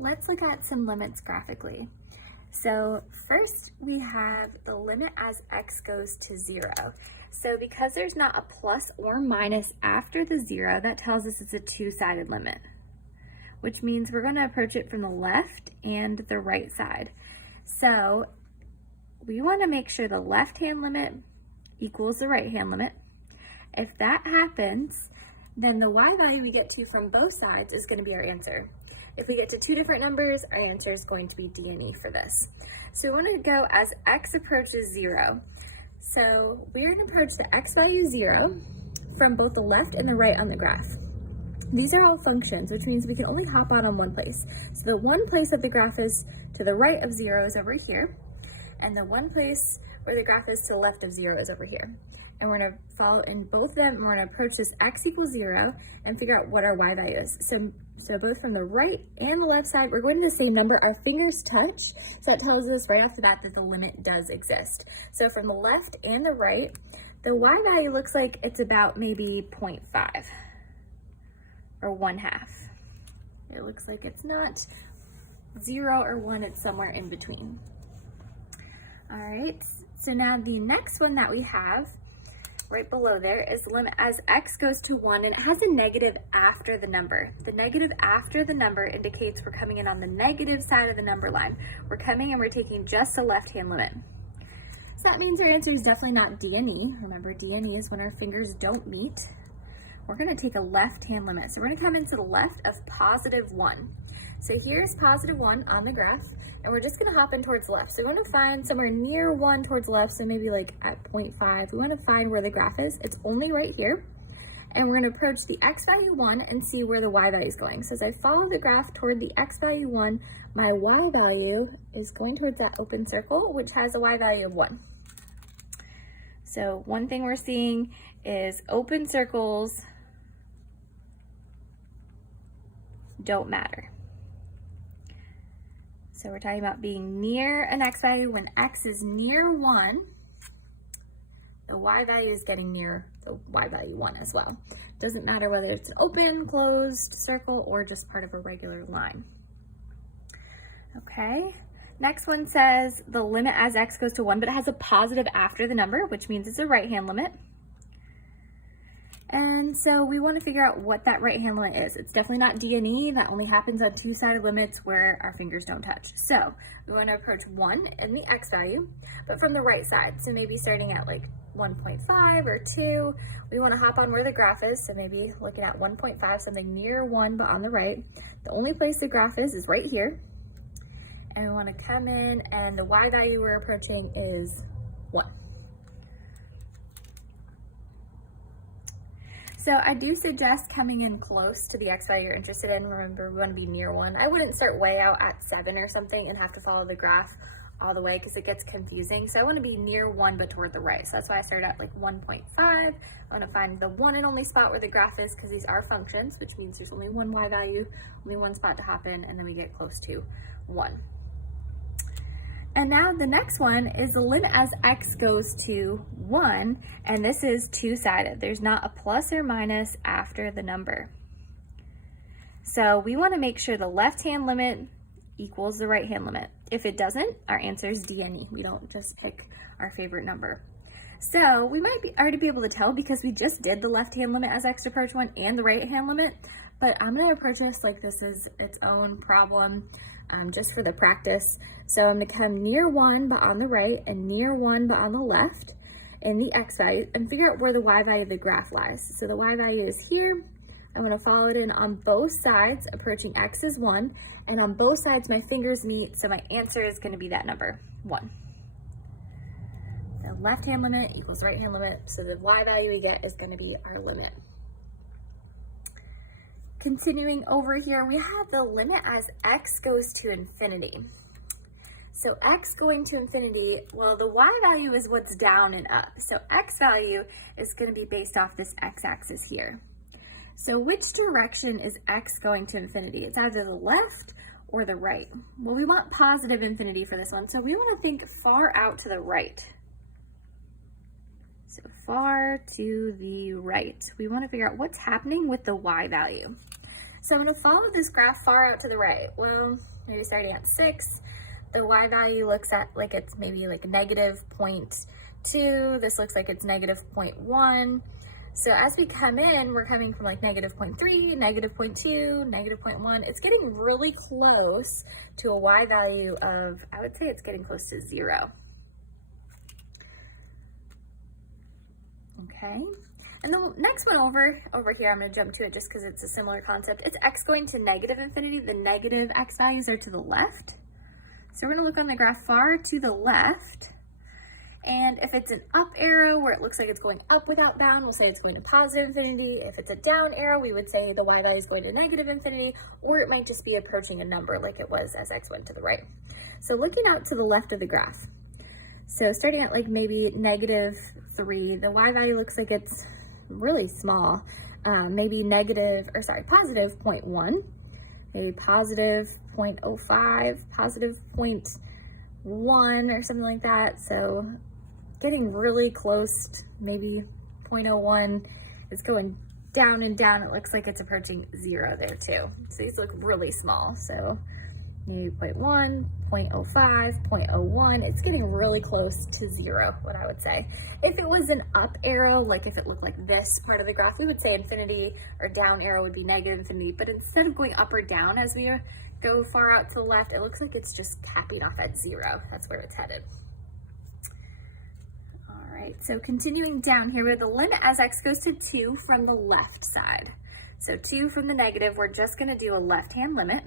Let's look at some limits graphically. So first we have the limit as x goes to 0. So because there's not a plus or minus after the 0, that tells us it's a two-sided limit, which means we're going to approach it from the left and the right side. So we want to make sure the left-hand limit equals the right-hand limit. If that happens, then the y value we get to from both sides is going to be our answer. If we get to two different numbers, our answer is going to be D and E for this. So we want to go as x approaches 0. So we're going to approach the x value 0 from both the left and the right on the graph. These are all functions, which means we can only hop on one place. So the one place that the graph is to the right of 0 is over here, and the one place where the graph is to the left of 0 is over here. And we're going to follow in both of them, and we're going to approach this x equals 0 and figure out what our y value is. So both from the right and the left side, we're going to the same number. Our fingers touch, so that tells us right off the bat that the limit does exist. So from the left and the right, the y value looks like it's about maybe 0.5 or 1/2. It looks like it's not 0 or 1, it's somewhere in between. All right, so now the next one that we have right below there is the limit as x goes to 1, and it has a negative after the number. The negative after the number indicates we're coming in on the negative side of the number line. We're coming and we're taking just the left-hand limit. So that means our answer is definitely not D and E. Remember, D and E is when our fingers don't meet. We're going to take a left-hand limit. So we're going to come into the left of +1. So here's +1 on the graph, and we're just going to hop in towards the left. So we want to find somewhere near 1 towards the left, so maybe like at 0.5. We want to find where the graph is. It's only right here. And we're going to approach the x value 1 and see where the y value is going. So as I follow the graph toward the x value 1, my y value is going towards that open circle, which has a y value of 1. So one thing we're seeing is open circles don't matter. So we're talking about being near an x value. When x is near 1, the y value is getting near the y value 1 as well. Doesn't matter whether it's an open, closed circle, or just part of a regular line. Okay, next one says the limit as x goes to 1, but it has a positive after the number, which means it's a right-hand limit. And so we want to figure out what that right-hand limit is. It's definitely not D and E. That only happens on two-sided limits where our fingers don't touch. So we want to approach 1 in the x value, but from the right side. So maybe starting at like 1.5 or 2. We want to hop on where the graph is. So maybe looking at 1.5, something near 1, but on the right. The only place the graph is right here. And we want to come in, and the y value we're approaching is 1. So I do suggest coming in close to the x value you're interested in. Remember, we want to be near 1. I wouldn't start way out at 7 or something and have to follow the graph all the way because it gets confusing. So I want to be near 1 but toward the right. So that's why I started at like 1.5. I want to find the one and only spot where the graph is because these are functions, which means there's only one y value, only one spot to hop in, and then we get close to 1. And now the next one is the limit as x goes to 1, and this is two-sided. There's not a plus or minus after the number. So we want to make sure the left-hand limit equals the right-hand limit. If it doesn't, our answer is D and E. We don't just pick our favorite number. So we might already be able to tell because we just did the left-hand limit as x approach 1 and the right-hand limit, but I'm going to approach this like this is its own problem. Just for the practice. So I'm going to come near 1 but on the right and near 1 but on the left in the x value and figure out where the y value of the graph lies. So the y value is here. I'm going to follow it in on both sides, approaching x is 1, and on both sides my fingers meet, so my answer is going to be that number, 1. The left-hand limit equals right-hand limit, so the y value we get is going to be our limit. Continuing over here, we have the limit as x goes to infinity. So x going to infinity, well, the y value is what's down and up. So x value is going to be based off this x-axis here. So which direction is x going to infinity? It's either the left or the right. Well, we want positive infinity for this one, so we want to think far out to the right. So far to the right. We want to figure out what's happening with the y value. So I'm going to follow this graph far out to the right. Well, maybe starting at 6, the y value looks at like it's maybe like negative 0.2. This looks like it's negative 0.1. So as we come in, we're coming from like negative 0.3, negative 0.2, negative 0.1. It's getting really close to a y value of, I would say it's getting close to 0. Okay. And the next one over here, I'm going to jump to it just because it's a similar concept. It's x going to negative infinity. The negative x values are to the left. So we're going to look on the graph far to the left. And if it's an up arrow where it looks like it's going up without bound, we'll say it's going to positive infinity. If it's a down arrow, we would say the y value is going to negative infinity, or it might just be approaching a number like it was as x went to the right. So looking out to the left of the graph. So starting at like maybe negative 3, the y value looks like it's really small, maybe positive 0.1, maybe positive 0.05, positive 0.1 or something like that. So getting really close, maybe 0.01. It's going down and down. It looks like it's approaching 0 there too. So these look really small. So maybe 0.1, 0.05, 0.01. It's getting really close to 0, what I would say. If it was an up arrow, like if it looked like this part of the graph, we would say infinity, or down arrow would be negative infinity. But instead of going up or down as we go far out to the left, it looks like it's just capping off at 0. That's where it's headed. All right, so continuing down here, we have the limit as x goes to 2 from the left side. So 2 from the negative, we're just going to do a left-hand limit.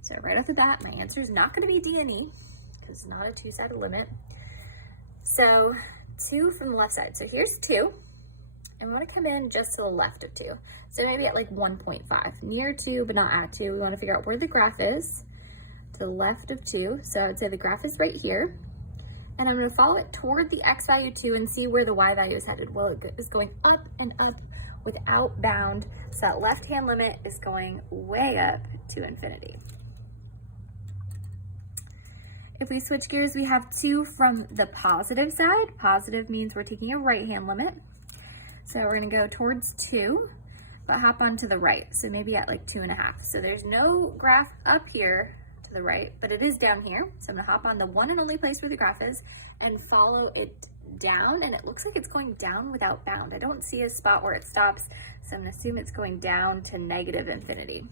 So right off the bat, my answer is not going to be D and E, because it's not a two-sided limit. So 2 from the left side. So here's 2, and we want to come in just to the left of 2. So maybe at like 1.5, near 2, but not at 2. We want to figure out where the graph is, to the left of 2. So I would say the graph is right here, and I'm going to follow it toward the x value 2 and see where the y value is headed. Well, it is going up and up without bound, so that left-hand limit is going way up to infinity. If we switch gears, we have 2 from the positive side. Positive means we're taking a right-hand limit. So we're going to go towards 2, but hop on to the right. So maybe at like 2.5. So there's no graph up here to the right, but it is down here. So I'm going to hop on the one and only place where the graph is and follow it down. And it looks like it's going down without bound. I don't see a spot where it stops. So I'm going to assume it's going down to negative infinity.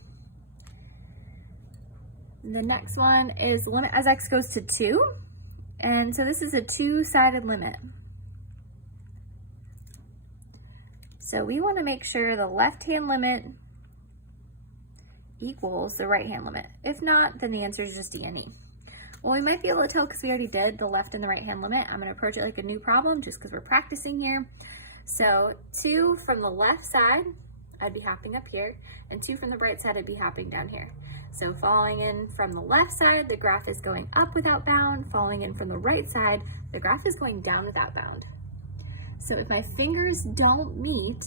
The next one is limit as x goes to 2. And so this is a two-sided limit. So we want to make sure the left-hand limit equals the right-hand limit. If not, then the answer is just D and E. Well, we might be able to tell because we already did the left and the right-hand limit. I'm going to approach it like a new problem just because we're practicing here. So 2 from the left side, I'd be hopping up here, and 2 from the right side, I'd be hopping down here. So following in from the left side, the graph is going up without bound. Following in from the right side, the graph is going down without bound. So if my fingers don't meet,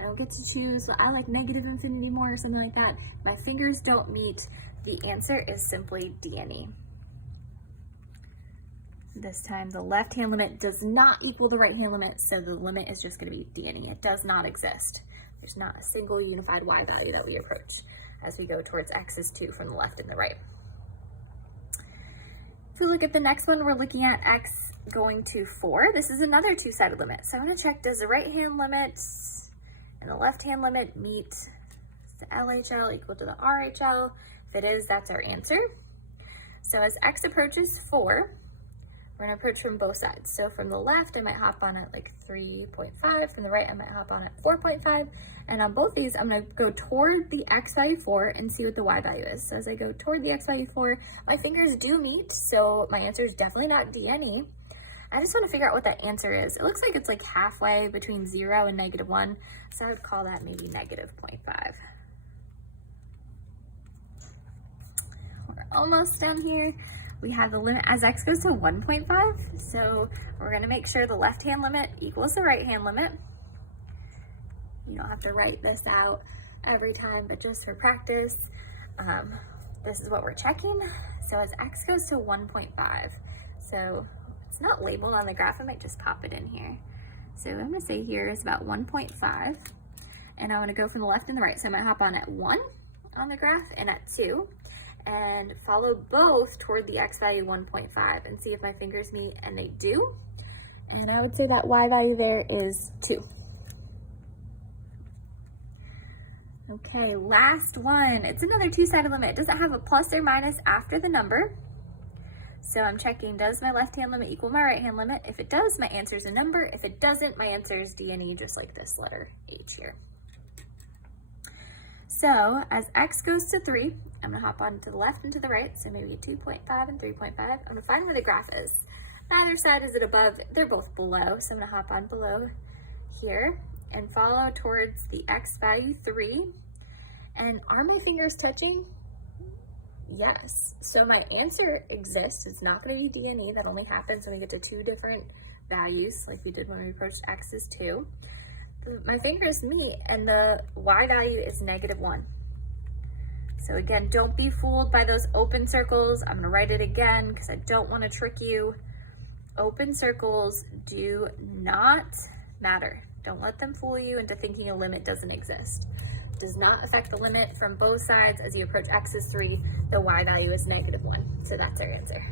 I don't get to choose, I like negative infinity more or something like that. If my fingers don't meet, the answer is simply D and E. This time the left-hand limit does not equal the right-hand limit, so the limit is just going to be D and E. It does not exist. There's not a single unified y value that we approach as we go towards x is 2 from the left and the right. If we look at the next one, we're looking at x going to 4. This is another two-sided limit. So I'm going to check, does the right-hand limit and the left-hand limit meet? Is the LHL equal to the RHL? If it is, that's our answer. So as x approaches 4, we're going to approach from both sides. So from the left, I might hop on at like 3.5. From the right, I might hop on at 4.5. And on both these, I'm going to go toward the x value 4 and see what the y value is. So as I go toward the x value 4, my fingers do meet. So my answer is definitely not D and E. I just want to figure out what that answer is. It looks like it's like halfway between 0 and -1. So I would call that maybe -0.5. We're almost down here. We have the limit as x goes to 1.5. So we're going to make sure the left-hand limit equals the right-hand limit. You don't have to write this out every time, but just for practice, this is what we're checking. So as x goes to 1.5, so it's not labeled on the graph, I might just pop it in here. So I'm going to say here is about 1.5. and I want to go from the left and the right. So I'm going to hop on at 1 on the graph and at 2, and follow both toward the x value 1.5 and see if my fingers meet, and they do. And I would say that y value there is 2. Okay, last one. It's another two-sided limit. It doesn't have a plus or minus after the number. So I'm checking, does my left-hand limit equal my right-hand limit? If it does, my answer is a number. If it doesn't, my answer is D and E, just like this letter H here. So as x goes to 3, I'm going to hop on to the left and to the right, so maybe 2.5 and 3.5. I'm going to find where the graph is. Neither side is it above, they're both below, so I'm going to hop on below here and follow towards the x value 3. And are my fingers touching? Yes. So my answer exists. It's not going to be D and E. That only happens when we get to 2 different values, like we did when we approached x is 2. My fingers meet, and the y value is -1. So again, don't be fooled by those open circles. I'm going to write it again because I don't want to trick you. Open circles do not matter. Don't let them fool you into thinking a limit doesn't exist. It does not affect the limit from both sides. As you approach x is 3, the y value is -1. So that's our answer.